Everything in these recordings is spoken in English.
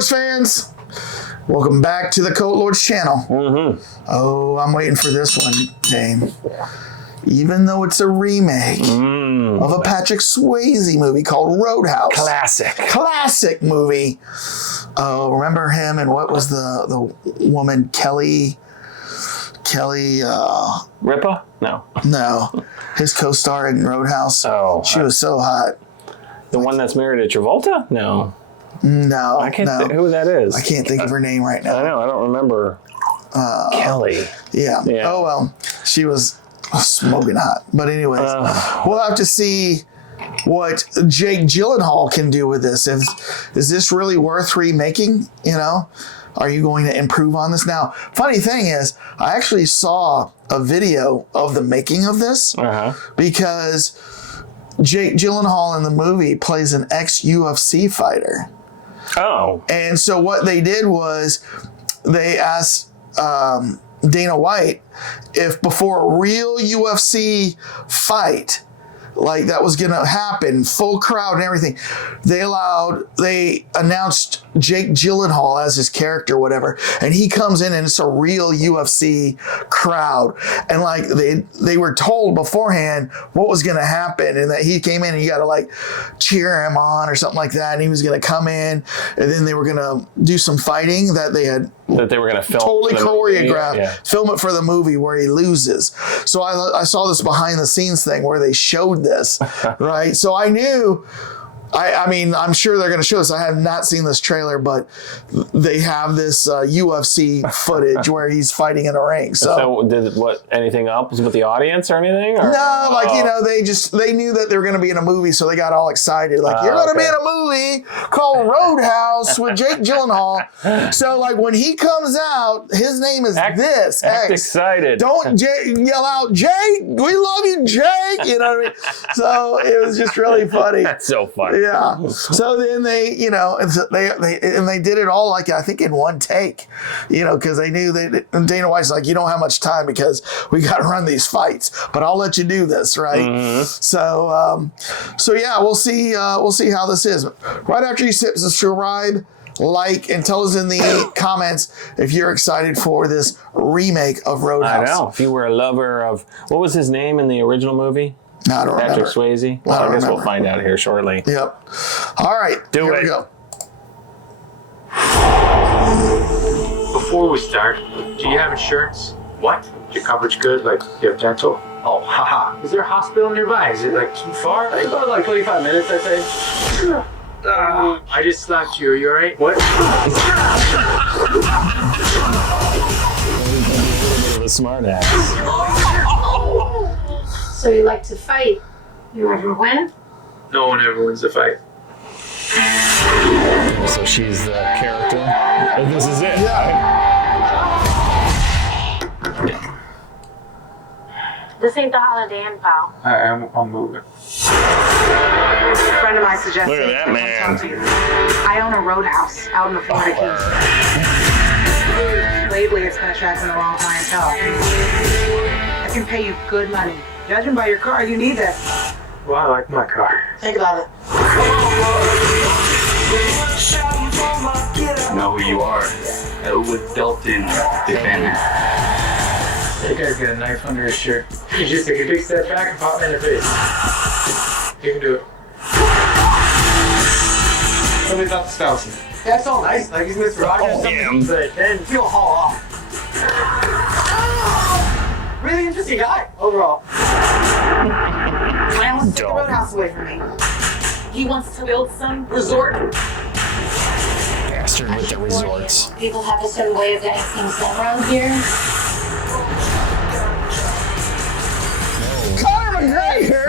Lords fans, welcome back to the Coat Lords channel. Oh, I'm waiting for this one, Dane. Even though it's a remake of a Patrick Swayze movie called Roadhouse. Classic movie. Oh, remember him and what was the woman, Kelly Ripa? No. His co-star in Roadhouse. Oh. She was so hot. The one that's married to Travolta? No. I can't think who that is. I can't think of her name right now. I know, I don't remember. Kelly. Yeah. Oh, well, she was smoking hot. But anyways, we'll have to see what Jake Gyllenhaal can do with this. Is this really worth remaking? You know, are you going to improve on this? Now, funny thing is, I actually saw a video of the making of this because Jake Gyllenhaal in the movie plays an ex-UFC fighter. Oh. And so what they did was they asked Dana White if before a real UFC fight, like that was going to happen, full crowd and everything, they announced Jake Gyllenhaal as his character, whatever, and he comes in and it's a real UFC crowd. And like they were told beforehand what was going to happen and that he came in and you got to like cheer him on or something like that. And he was going to come in and then they were going to do some fighting that they were going to film. Totally choreographed, film it for the movie where he loses. So I saw this behind the scenes thing where they showed this, right? So I knew, I mean, I'm sure they're going to show this. I have not seen this trailer, but they have this UFC footage where he's fighting in a ring. So did anything up with the audience or anything? Or? No, like, you know, they knew that they were going to be in a movie, so they got all excited. Like, you're going to be in a movie called Roadhouse with Jake Gyllenhaal. So, like, when he comes out, his name is Act excited. Don't yell out, Jake, we love you, Jake. You know what I mean? So it was just really funny. That's so funny. Yeah. So then they, you know, they did it all like I think in one take, you know, because they knew that Dana White's like, you don't have much time because we got to run these fights, but I'll let you do this, right? So yeah, we'll see how this is. Right after you subscribe, like, and tell us in the comments if you're excited for this remake of Roadhouse. I know. If you were a lover of, what was his name in the original movie? I don't Patrick remember. Swayze? Well, I guess we'll find out here shortly. Yep. All right. Here we go. Before we start, do you have insurance? What? Is your coverage good? Like, you have dental? Oh, haha. Is there a hospital nearby? Is it, like, too far? About like 25 minutes, I'd say. I just slapped you. Are you alright? What? A smart ass. So you like to fight? You ever win? No one ever wins a fight. So she's the character. And this is it. This ain't the Holiday Inn, pal. I'm moving. A friend of mine suggested Look at that man. talk to you. I own a Roadhouse out in the Florida Keys. Lately, it's been attracting the wrong clientele. I can pay you good money. Judging by your car, you need this. Well, I like my car. Think about it. I know who you are. With Dalton, defendant. You guys got a knife under his shirt. You just take a big step back and pop me in the face. You can do it. Tell me about the spouse. That's all nice. Like he's Mr. Rogers, but then He'll haul off. Really interesting guy, overall. I almost took the Roadhouse away from me. He wants to build some resort. Bastard with the resorts. People have a certain way of getting things done around here. Conor McGregor.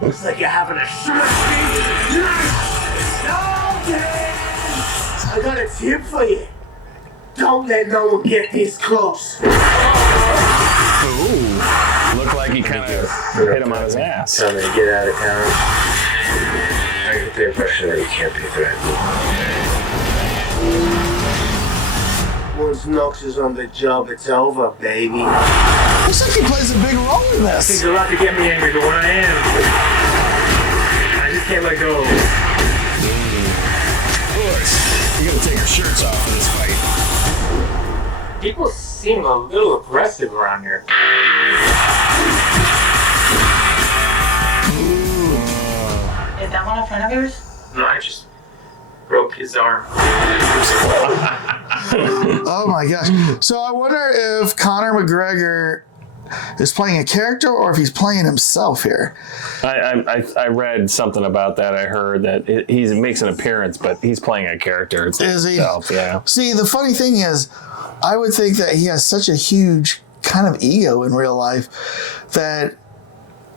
Looks like you're having a I got a tip for you. Don't let no one get this close. Ooh. Looked like he kind of hit him on his ass. tell me to get out of town. I get the impression that you can't be threatened. Once Knox is on the job, it's over, baby. Looks like he plays a big role in this. Things are about to get me angry, but when I am, I just can't let go. Of course. to take our shirts off in this fight. People seem a little aggressive around here. Is that one a friend of yours? No, I just broke his arm. Oh my gosh. So I wonder if Conor McGregor is playing a character or if he's playing himself here. I read something about that. I heard that he makes an appearance, but he's playing a character. It's Is he? himself, yeah. See, the funny thing is, I would think that he has such a huge kind of ego in real life that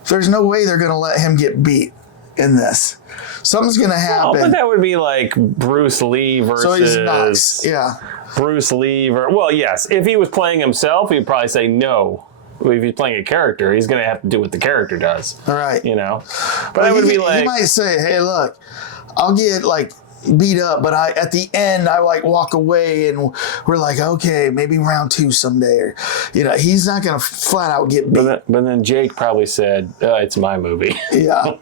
there's no way they're going to let him get beat in this. Something's going to happen. Oh, but that would be like Bruce Lee versus... So he's Knox, yeah. Bruce Lee well, yes. If he was playing himself, he'd probably say no. If he's playing a character, he's going to have to do what the character does. All right. You know? But that would be like... He might say, hey, look, I'll get like beat up, but at the end I like walk away and we're like, okay, maybe round 2 someday, or he's not gonna flat out get beat. But then Jake probably said, it's my movie. Yeah.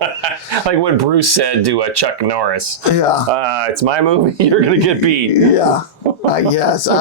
Like what Bruce said to Chuck Norris. Yeah. It's my movie, you're gonna get beat. Yeah, I guess. I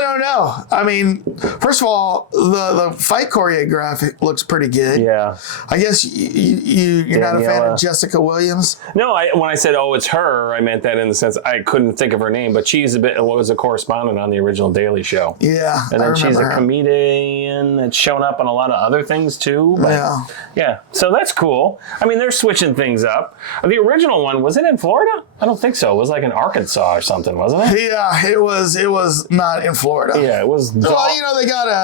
don't know. I mean, first of all, the fight choreography looks pretty good. Yeah. I guess you're not a fan of Jessica Williams? No, when I said, it's her, I meant that in the sense I couldn't think of her name, but she's was a correspondent on the original Daily Show. Yeah, and then she's a her. comedian that's shown up on a lot of other things too. But yeah, so that's cool. I mean, they're switching things up. The original one, was it in Florida? I don't think so. It was like in Arkansas or something, wasn't it? Yeah, it was not in Florida. Yeah, it was. Well,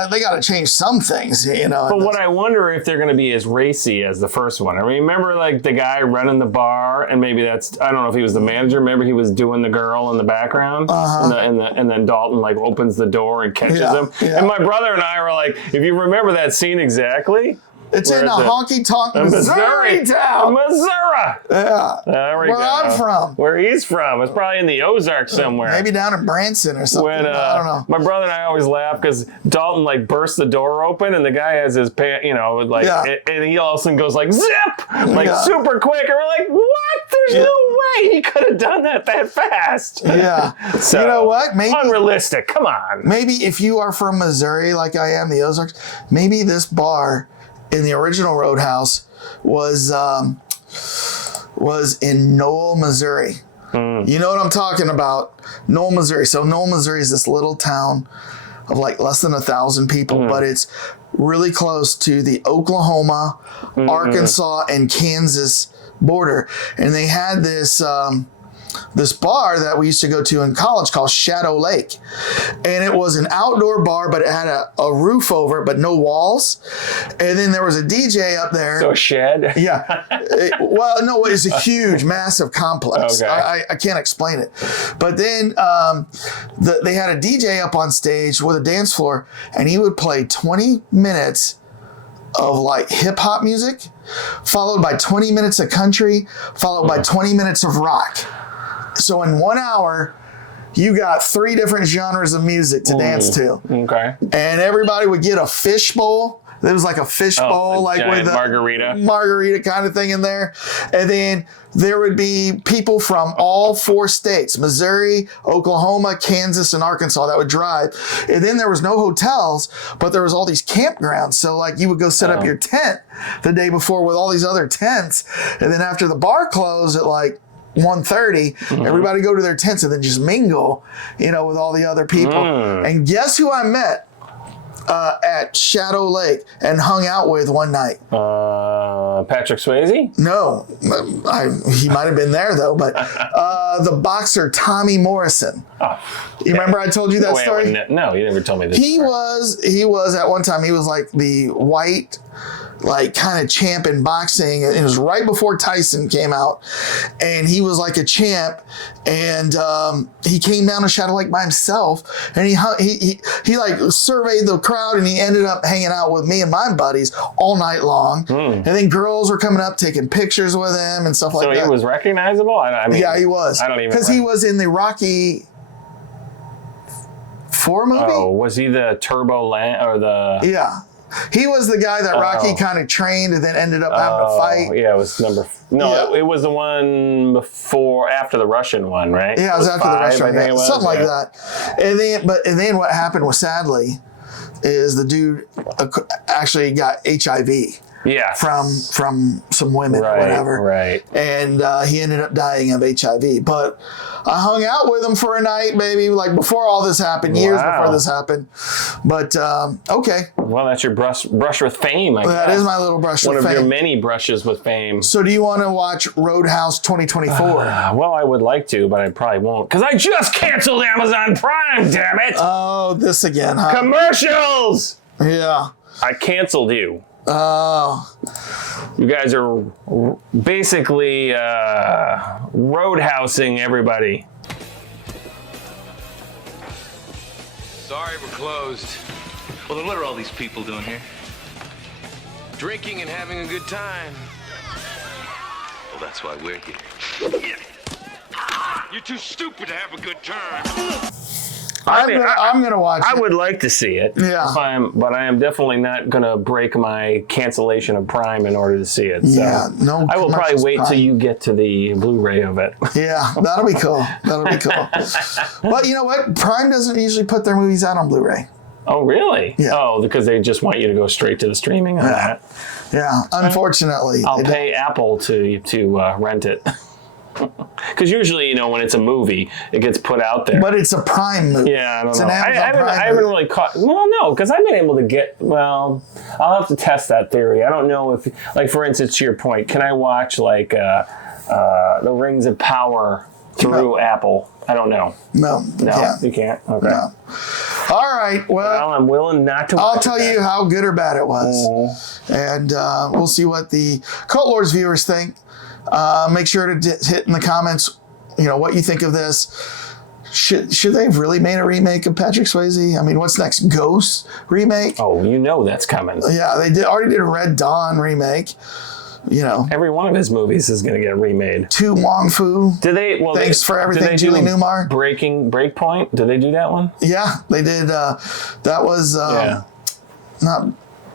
they gotta change some things, But what I wonder if they're going to be as racy as the first one. I mean, remember like the guy running the bar, and maybe that's, I don't know if he was the manager. Remember he was doing the girl in the background, and then Dalton like opens the door and catches him. Yeah. And my brother and I were like, if you remember that scene exactly. It's in a honky-tonk Missouri town. Missouri. Yeah. There we go. Where I'm from. Where he's from. It's probably in the Ozarks somewhere. Maybe down in Branson or something. When, I don't know. My brother and I always laugh because Dalton like bursts the door open and the guy has his pants, and he all of a sudden goes like zip, super quick. And we're like, what? There's no way he could have done that fast. Yeah. So, you know what? Maybe unrealistic. Come on. Maybe if you are from Missouri like I am, the Ozarks, maybe this bar in the original Roadhouse was in Knoll, Missouri. You know what I'm talking about? Knoll, Missouri. So Knoll, Missouri is this little town of like less than 1,000 people, but it's really close to the Oklahoma, Arkansas, and Kansas border. And they had this bar that we used to go to in college called Shadow Lake. And it was an outdoor bar, but it had a roof over it, but no walls. And then there was a DJ up there. So a shed? Yeah. No, it's a huge, massive complex. Okay. I can't explain it. But then they had a DJ up on stage with a dance floor, and he would play 20 minutes of like hip hop music, followed by 20 minutes of country, followed by 20 minutes of rock. So in 1 hour, you got 3 different genres of music to dance to. Okay. And everybody would get a fish bowl. There was like a fish bowl, like with a margarita kind of thing in there. And then there would be people from all 4 states, Missouri, Oklahoma, Kansas, and Arkansas, that would drive. And then there was no hotels, but there was all these campgrounds. So like you would go set up your tent the day before with all these other tents. And then after the bar closed at like 1:30, everybody go to their tents and then just mingle, with all the other people. And guess who I met at Shadow Lake and hung out with one night? Patrick Swayze? No, he might have been there though, but the boxer Tommy Morrison. You remember I told you that story? No, you never told me this. He was at one time, he was like the white, like kind of champ in boxing. It was right before Tyson came out, and he was like a champ, and he came down to Shadow Lake by himself, and he like surveyed the crowd, and he ended up hanging out with me and my buddies all night long. And then girls were coming up taking pictures with him and stuff like that. So he was recognizable? I mean, yeah, he was. I don't even, because he was in the Rocky 4 movie. Oh, was he the Turbo Land or the? Yeah. He was the guy that Rocky kind of trained and then ended up having to fight. Yeah, it was it was the one after the Russian one, right? Yeah, it was after the Russian one. Yeah, something like that. And then what happened was, sadly, is the dude actually got HIV. Yeah. From some women or whatever. Right. And he ended up dying of HIV. But I hung out with him for a night, baby, like before all this happened, years before this happened. But, okay. Well, that's your brush with fame, I guess. That is my little brush with fame. One of your many brushes with fame. So do you want to watch Roadhouse 2024? Well, I would like to, but I probably won't. Because I just canceled Amazon Prime, damn it! Oh, this again, huh? Commercials! Yeah. I canceled you. Oh. You guys are basically roadhousing everybody. Sorry, we're closed. Well, then what are all these people doing here? Drinking and having a good time. Well, that's why we're here. You're too stupid to have a good time. I'm gonna watch it. I would like to see it. Yeah. But I am definitely not gonna break my cancellation of Prime in order to see it. So Yeah, no I will probably commercials, wait Prime. till you get to the Blu-ray of it. Yeah, that'll be cool. That'll be cool. But you know what? Prime doesn't usually put their movies out on Blu-ray. Oh, really? Yeah. Oh, because they just want you to go straight to the streaming on that. Yeah, unfortunately. I'll pay Apple to rent it. Because usually, you know, when it's a movie, it gets put out there. But it's a Prime movie. Yeah, I don't It's know. an Amazon Prime I haven't movie. really caught. Well, no, because I've been able to get. Well, I'll have to test that theory. I don't know if, like, for instance, to your point, can I watch like the Rings of Power through Apple? I don't know. No, you No, can't. you can't. Okay. No. All right. Well, I'm willing not to. I'll watch tell it you then. how good or bad it was. And we'll see what the Cult Lords viewers think. Make sure to hit in the comments, you know, what you think of this. Should they have really made a remake of Patrick Swayze? I mean, what's next? Ghost remake? Oh, you know that's coming. Yeah, they already did a Red Dawn remake. You know, Every one of his movies is going to get remade. To Wong Fu. Did they? Well, Thanks for everything, Julie Newmar. Breakpoint. Did they do that one? Yeah, they did. That was not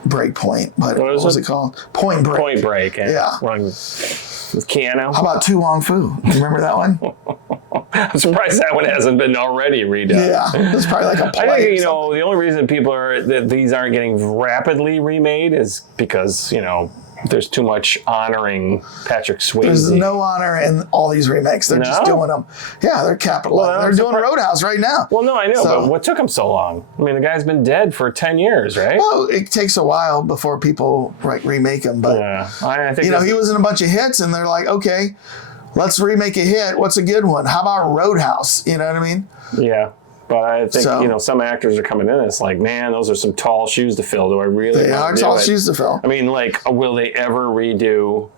Breakpoint, but what was it called? Point Break. Point Break. Yeah. One with Keanu. How about To Wong Fu? You remember that one? I'm surprised that one hasn't been already redone. Yeah, it's probably like a play. I think, you know, the only reason that these aren't getting rapidly remade is because, you know, there's too much honoring Patrick Swayze. There's no honor in all these remakes. They're just doing them. Yeah, they're capitalizing. Well, they're doing Roadhouse right now. Well, no, I know, So- but what took him so long? I mean, the guy's been dead for 10 years, right? Well, it takes a while before people remake them. But, Yeah. I think you know, he was in a bunch of hits, and they're like, okay, let's remake a hit. What's a good one? How about Roadhouse? You know what I mean? Yeah. But I think, So- you know, some actors are coming in. It's like, man, those are some tall shoes to fill. Do I really They want are to do tall it? shoes to fill. I mean, like, will they ever redo,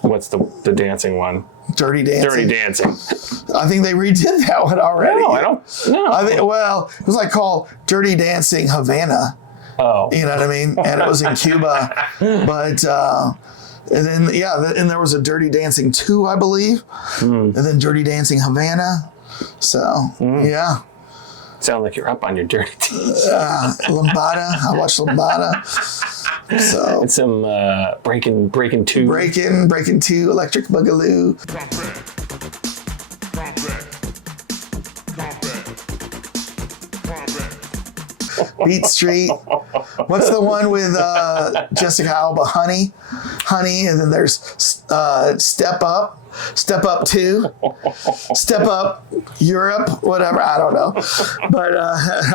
what's the dancing one? Dirty Dancing. Dirty Dancing. I think they redid that one already. No, I don't. No. I think, well, it was like called Dirty Dancing Havana. Oh. You know what I mean? And it was in Cuba. But, and then, yeah, and there was a Dirty Dancing 2, I believe. And then Dirty Dancing Havana. So, yeah. Sound like you're up on your dirty teeth. Lambada. I watched Lambada. So, It's some Breaking 2. Breaking 2, Electric Boogaloo. Beat Street. What's the one with Jessica Alba? Honey, and then there's Step Up 2, Step Up Europe, whatever. I don't know, but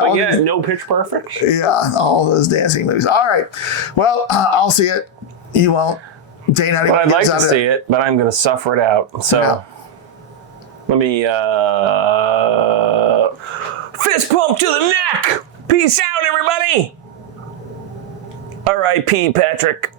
all Yeah, these- no Pitch Perfect. yeah, all those dancing movies. All right, well, I'll see it. You won't. Dana, Well, I'd like to see it, but I'm going to suffer it out. So Yeah. let me fist pump to the neck. Peace out, everybody. R.I.P. Patrick.